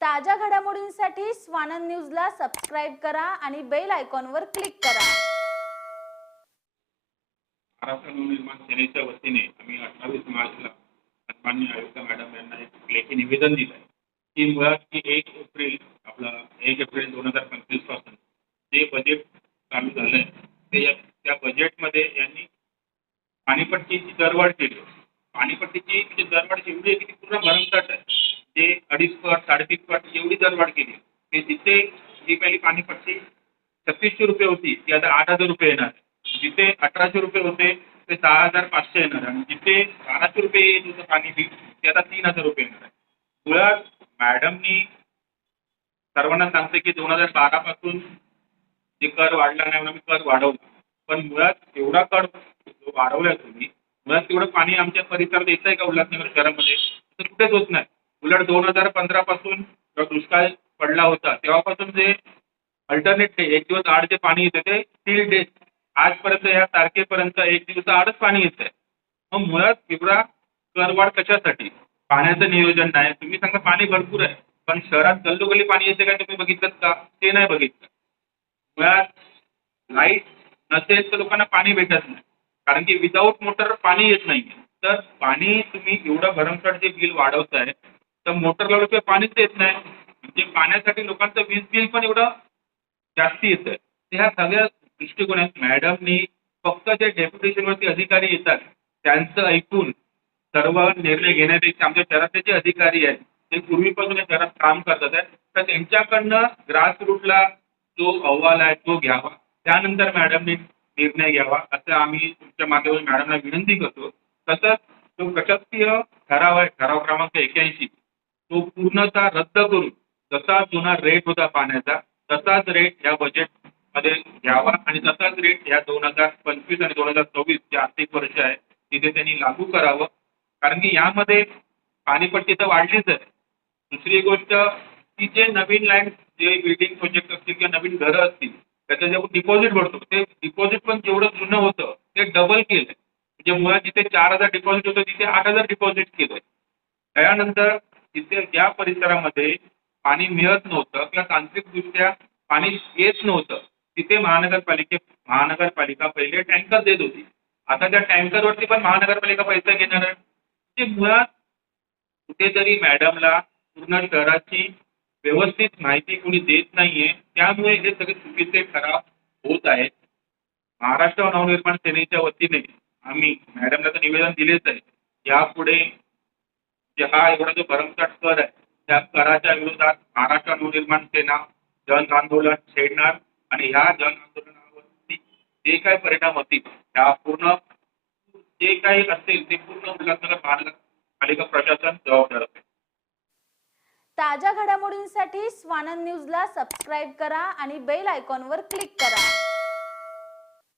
ताज्या घडामोडींसाठी स्वानंद न्यूजला सबस्क्राईब करा आणि बेल आयकॉनवर क्लिक करा. महाराष्ट्र नवनिर्माण सेनेच्या वतीने आम्ही अठ्ठावीस मार्चला सन्मान्य आयुक्त मॅडम यांना एक लेखी निवेदन दिलं आहे. की मुळात की एक एप्रिल आपला एक एप्रिल दोन हजार पंचवीसपासून जे बजेट चालू झालं आहे ते या त्या बजेटमध्ये यांनी पाणीपट्टीची दरवाढ केली पाणीपट्टीची म्हणजे दरवाढ एवढी आहे की ती पूर्ण भरमसाठ आहे. जे अडीच पट साडेतीन पट एवढी दरवाढ केली. की जिथे जी पहिली पाणीपट्टी छत्तीसशे रुपये होती ती आता आठ हजार रुपये येणार. जिथे अठराशे रुपये होते ते सहा हजार पाचशे येणार. आणि जिथे बाराशे रुपये येत होतं पाणी बिल ते आता तीन हजार रुपये येणार आहे. मुळात मॅडमनी सर्वांना सांगते की दोन हजार बारा पासून जे कर वाढला नाही म्हणून कर वाढवला. पण मुळात एवढा कर वाढवला तुम्ही मुळात तेवढं पाणी आमच्या परिसरात येत आहे का उल्हासनगर शहरामध्ये? तर कुठेच होत नाही. उलट दोन हजार पंधरा पासून जेव्हा दुष्काळ पडला होता तेव्हापासून जे अल्टरनेट डे एक दिवस आड जे पाणी येते ते टील डे आजपर्यंत या तारखेपर्यंत एक दिवस आडच पाणी येत आहे मग मुळात एवढा करवाढ कशासाठी? पाण्याचं नियोजन नाही. तुम्ही सांगा पाणी भरपूर आहे. पण शहरात गल्लोगल्ली पाणी येते का तुम्ही बघितलं का? ते नाही बघितलं. मुळात लाइट नसेल तर लोकांना पाणी भेटत नाही. कारण की विदाऊट मोटर पाणी येत नाही तर पाणी तुम्ही एवढं भरमसाठ जे बिल वाढवताय तर मोटर लावल्याशिवाय पाणीच येत नाही. म्हणजे पाण्यासाठी लोकांचं वीज बिल पण एवढं जास्ती येतं आहे ह्या सगळ्या दृष्टिकोनात मॅडमनी फक्त जे डेप्युटेशनवरती अधिकारी येतात त्यांचं ऐकून सर्व निर्णय घेण्यापेक्षा आमच्या शहरातले जे अधिकारी आहेत ते पूर्वीपासून या शहरात काम करतात तर त्यांच्याकडनं ग्रास रूटला जो अहवाल आहे तो घ्यावा. त्यानंतर मॅडमनी निर्णय घ्यावा असं आम्ही तुमच्या माध्यमातून मॅडमला विनंती करतो. तसंच जो प्रशासकीय ठराव आहे ठराव क्रमांक एक्याऐंशी तो पूर्णतः रद्द करून जसा जुना रेट होता पाण्याचा तसाच रेट या बजेटमध्ये घ्यावा आणि तसाच रेट या दोन हजार पंचवीस आणि दोन हजार सव्वीस जे आर्थिक वर्ष आहे तिथे त्यांनी लागू करावं. कारण की यामध्ये पाणीपट्टी तर वाढलीच आहे. दुसरी गोष्ट की जे नवीन लँड जे बिल्डिंग प्रोजेक्ट असतील किंवा नवीन घरं असतील त्याचं जे डिपॉझिट भरतो ते डिपॉझिट पण जेवढं जुनं होतं ते डबल केलं म्हणजे मुळात जिथे चार हजार डिपॉझिट होतं तिथे आठ हजार डिपॉझिट केलं त्यानंतर तिथे ज्या परिसरामध्ये पाणी मिळत नव्हतं किंवा तांत्रिकदृष्ट्या पाणी येत नव्हतं तिथे महानगरपालिके महानगरपालिका पहिले टँकर देत होती. आता त्या टँकरवरती पण महानगरपालिका पैसे घेणार आहे म्हणजे मुळात कुठेतरी मॅडमला पूर्ण शहराची व्यवस्थित माहिती कोणी देत नाहीये त्यामुळे हे सगळे चुकीचे ठराव होत आहेत. महाराष्ट्र नवनिर्माण सेनेच्या वतीने आम्ही मॅडमला तर निवेदन दिलेच आहे. यापुढे हा एवढा जो भरमसाठ कर आहे त्या कराच्या विरोधात महाराष्ट्र नवनिर्माण सेना जन आंदोलन छेडणार आणि ह्या जन आंदोलनावरती जे काही परिणाम होतील त्या पूर्ण जे काही असेल ते पूर्ण उल्हासनगर महानगरपालिका प्रशासन जबाबदार असेल. ताज्या घडामोडींसाठी स्वानंद न्यूजला सबस्क्राईब करा आणि बेल आयकॉनवर क्लिक करा.